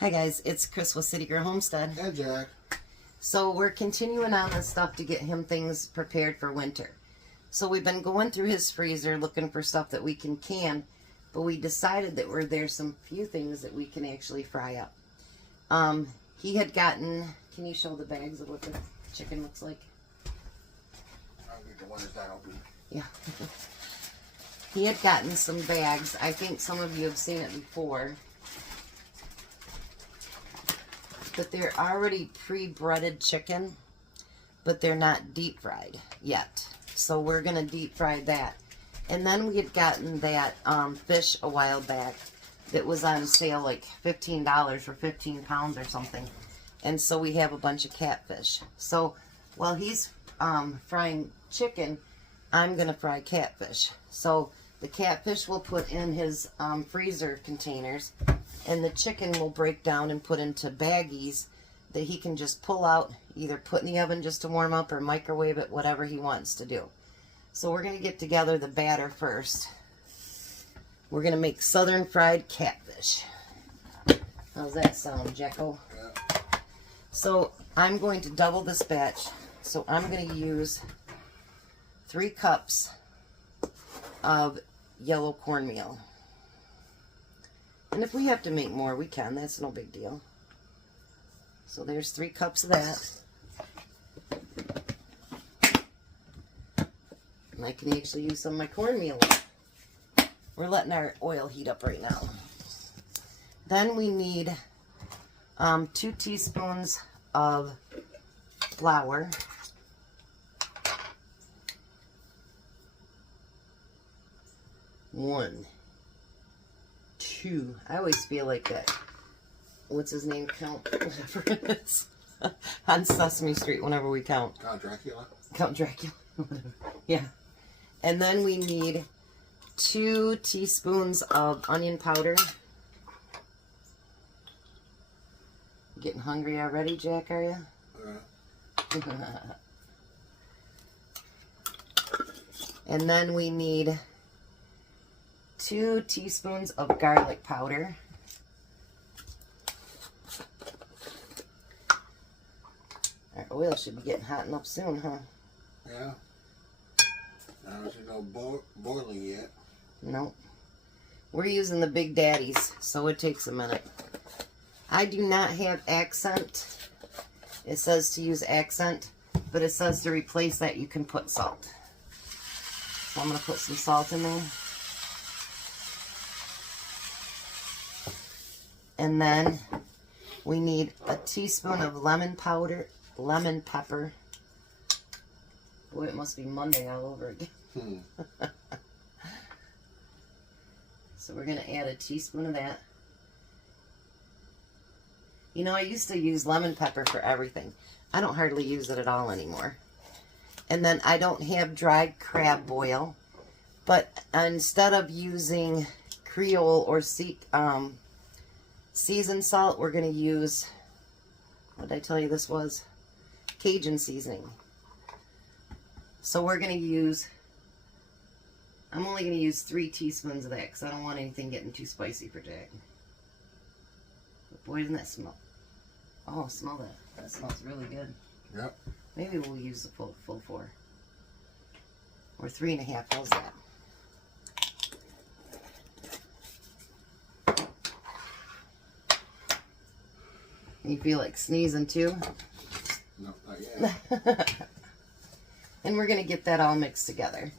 Hi guys, it's Chris with City Girl Homestead. Hey Jack. So we're continuing on this stuff to get him things prepared for winter. So we've been going through his freezer looking for stuff that we can, but we decided that there's some few things that we can actually fry up. He had gotten, can you show the bags of what the chicken looks like? I'll get the one that's not open. Yeah. He had gotten some bags. I think some of you have seen it before. But they're already pre-breaded chicken, but they're not deep fried yet. So we're going to deep fry that. And then we had gotten that fish a while back that was on sale like $15 for 15 pounds or something. And so we have a bunch of catfish. So while he's frying chicken, I'm going to fry catfish. So the catfish we'll put in his freezer containers, and the chicken will break down and put into baggies that he can just pull out, either put in the oven just to warm up or microwave it, whatever he wants to do. So we're going to get together the batter first. We're going to make southern fried catfish. How's that sound, Jacko? Yeah. So I'm going to double this batch. So I'm going to use 3 cups of yellow cornmeal. And if we have to make more, we can. That's no big deal. So there's 3 cups of that. And I can actually use some of my cornmeal. We're letting our oil heat up right now. Then we need 2 teaspoons of flour. One, 2. I always feel like that. What's his name? Count whatever it is on Sesame Street. Whenever we count. Count Dracula. Count Dracula. Yeah. And then we need 2 teaspoons of onion powder. Getting hungry already, Jack? Are you? And then we need 2 teaspoons of garlic powder. Our oil should be getting hot enough soon, huh? Yeah. I don't see no boiling yet. Nope. We're using the Big Daddies, so it takes a minute. I do not have accent. It says to use accent, but it says to replace that you can put salt. So I'm going to put some salt in there. And then we need a teaspoon of lemon powder, lemon pepper. Boy, it must be Monday all over again. So we're going to add a teaspoon of that. You know, I used to use lemon pepper for everything. I don't hardly use it at all anymore. And then I don't have dried crab boil, but instead of using Creole or seasoned salt, we're going to use, what did I tell you this was? Cajun seasoning. So we're going to use, I'm only going to use 3 teaspoons of that because I don't want anything getting too spicy for Jack. But boy, doesn't that smell. Oh, smell that. That smells really good. Yep. Maybe we'll use the full 4. Or 3.5. How's that? You feel like sneezing too? No, not yet. And we're going to get that all mixed together.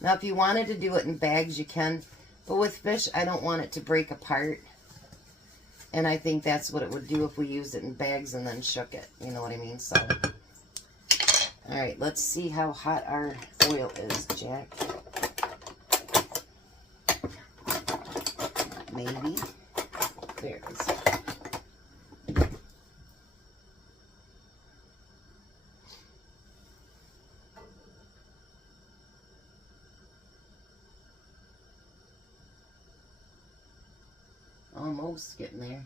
Now, if you wanted to do it in bags, you can. But with fish, I don't want it to break apart. And I think that's what it would do if we used it in bags and then shook it. You know what I mean? So, all right, let's see how hot our oil is, Jack. Maybe. There it is. Almost getting there.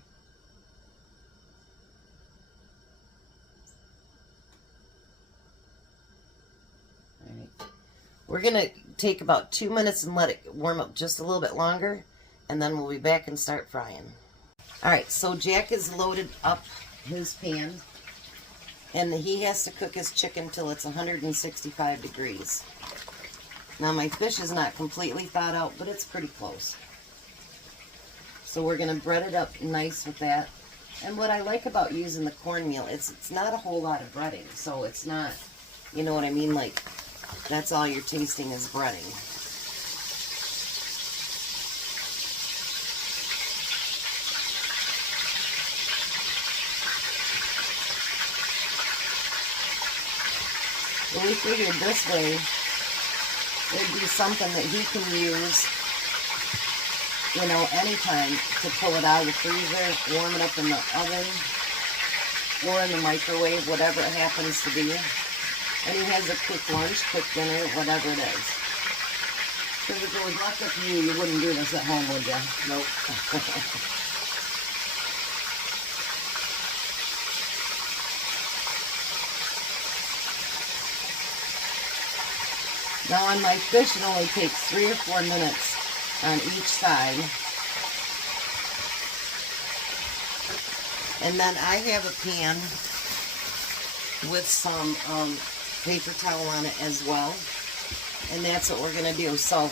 All right. We're going to take about 2 minutes and let it warm up just a little bit longer. and then we'll be back and start frying. Alright, so Jack has loaded up his pan, and he has to cook his chicken till it's 165 degrees. Now my fish is not completely thawed out, but it's pretty close. So we're going to bread it up nice with that. And what I like about using the cornmeal is it's not a whole lot of breading. So it's not, you know what I mean, like that's all you're tasting is breading. But we figured this way it'd be something that he can use, you know, anytime to pull it out of the freezer, warm it up in the oven, or in the microwave, whatever it happens to be. And he has a quick lunch, quick dinner, whatever it is. Because if it was left up to you, you wouldn't do this at home, would you? Nope. Now on my fish, it only takes 3 or 4 minutes on each side. And then I have a pan with some paper towel on it as well. And that's what we're going to do. So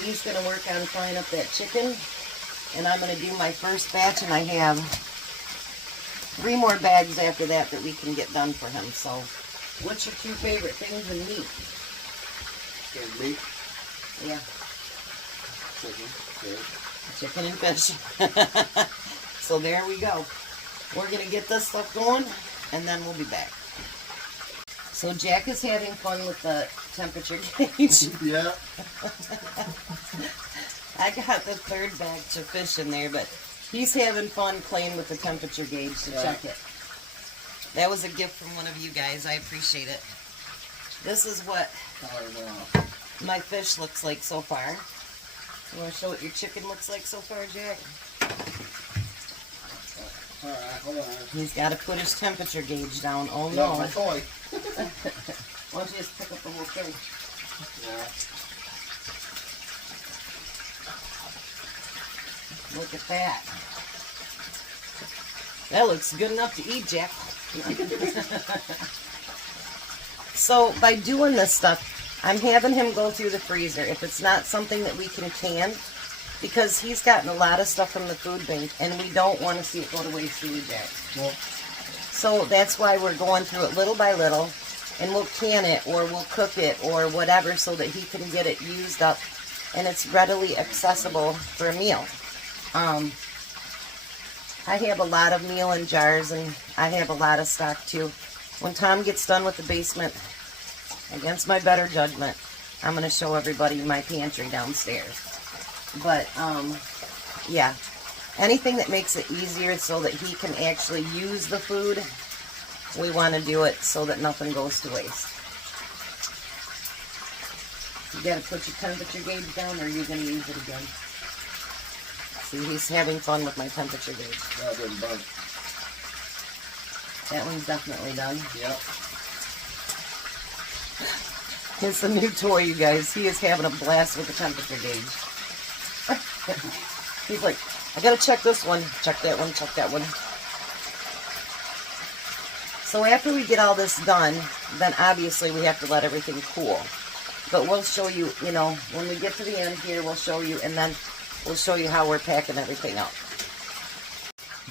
he's going to work on frying up that chicken. And I'm going to do my first batch, and I have 3 more bags after that that we can get done for him. So what's your 2 favorite things in meat? Meat. Yeah. Chicken. Chicken and fish. So there we go. We're going to get this stuff going, and then we'll be back. So Jack is having fun with the temperature gauge. Yeah. I got the 3rd batch of fish in there, but he's having fun playing with the temperature gauge to check it. That was a gift from one of you guys. I appreciate it. This is what my fish looks like so far. You want to show what your chicken looks like so far, Jack? Alright, hold on. He's got to put his temperature gauge down. Oh No, no. my toy. Why don't you just pick up the whole thing? Yeah. Look at that. That looks good enough to eat, Jack. So by doing this stuff, I'm having him go through the freezer if it's not something that we can can, because he's gotten a lot of stuff from the food bank, and we don't want to see it go to waste either, Jack. Well, So that's why we're going through it little by little, and we'll can it, or we'll cook it, or whatever, so that he can get it used up, and it's readily accessible for a meal. I have a lot of meal in jars, and I have a lot of stock too. When Tom gets done with the basement, against my better judgment, I'm going to show everybody my pantry downstairs. But, yeah, anything that makes it easier so that he can actually use the food, we want to do it so that nothing goes to waste. You got to put your temperature gauge down, or are you going to use it again? See, he's having fun with my temperature gauge. that didn't burn. That one's definitely done. Yep. It's a new toy, you guys. He is having a blast with the temperature gauge. He's like, I gotta check this one, check that one, check that one. So after we get all this done, then obviously we have to let everything cool. But we'll show you, you know, when we get to the end here, we'll show you, and then we'll show you how we're packing everything up.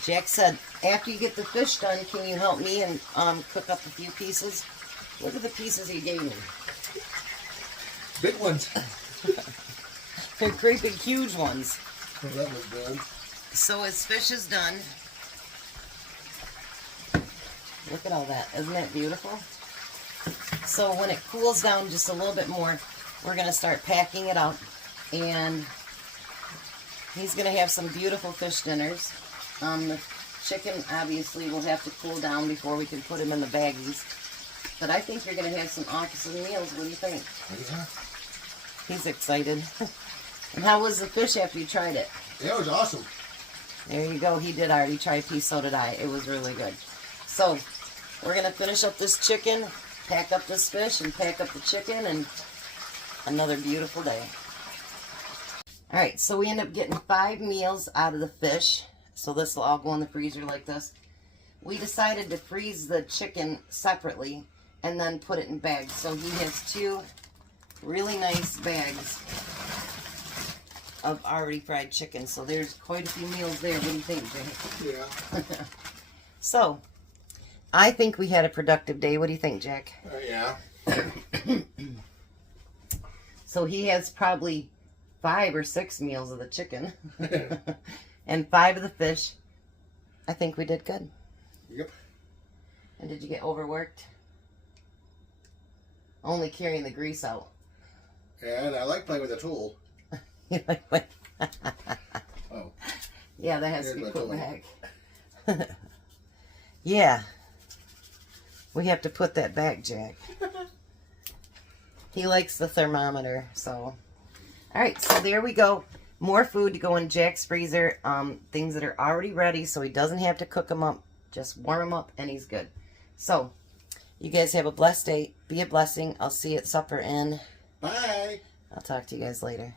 Jack said, after you get the fish done, can you help me and cook up a few pieces? Look at the pieces he gave me. Big ones. They're great big huge ones. Well, that was good. So his fish is done. Look at all that. Isn't that beautiful? So when it cools down just a little bit more, we're going to start packing it up. And he's going to have some beautiful fish dinners. The chicken obviously will have to cool down before we can put him in the baggies. But I think you're going to have some awesome meals. What do you think? Yeah. He's excited. And how was the fish after you tried it? Yeah, it was awesome. There you go. He did already try a piece, so did I. It was really good. So, we're going to finish up this chicken, pack up this fish, and pack up the chicken, and another beautiful day. All right, so we end up getting 5 meals out of the fish. So this will all go in the freezer like this. We decided to freeze the chicken separately and then put it in bags. So he has 2 really nice bags of already fried chicken. So there's quite a few meals there. What do you think, Jay? Yeah. So, I think we had a productive day. What do you think, Jack? Yeah. So he has probably 5 or 6 meals of the chicken and 5 of the fish. I think we did good. Yep. And did you get overworked? Only carrying the grease out. And I like playing with the tool. You're like, what? Oh. Yeah, that has Here's to be my put tool. back. Yeah. We have to put that back, Jack. He likes the thermometer, so. Alright, so there we go. More food to go in Jack's freezer. Things that are already ready, so he doesn't have to cook them up. Just warm them up, and he's good. So, you guys have a blessed day. Be a blessing. I'll see you at supper, and Bye. I'll talk to you guys later.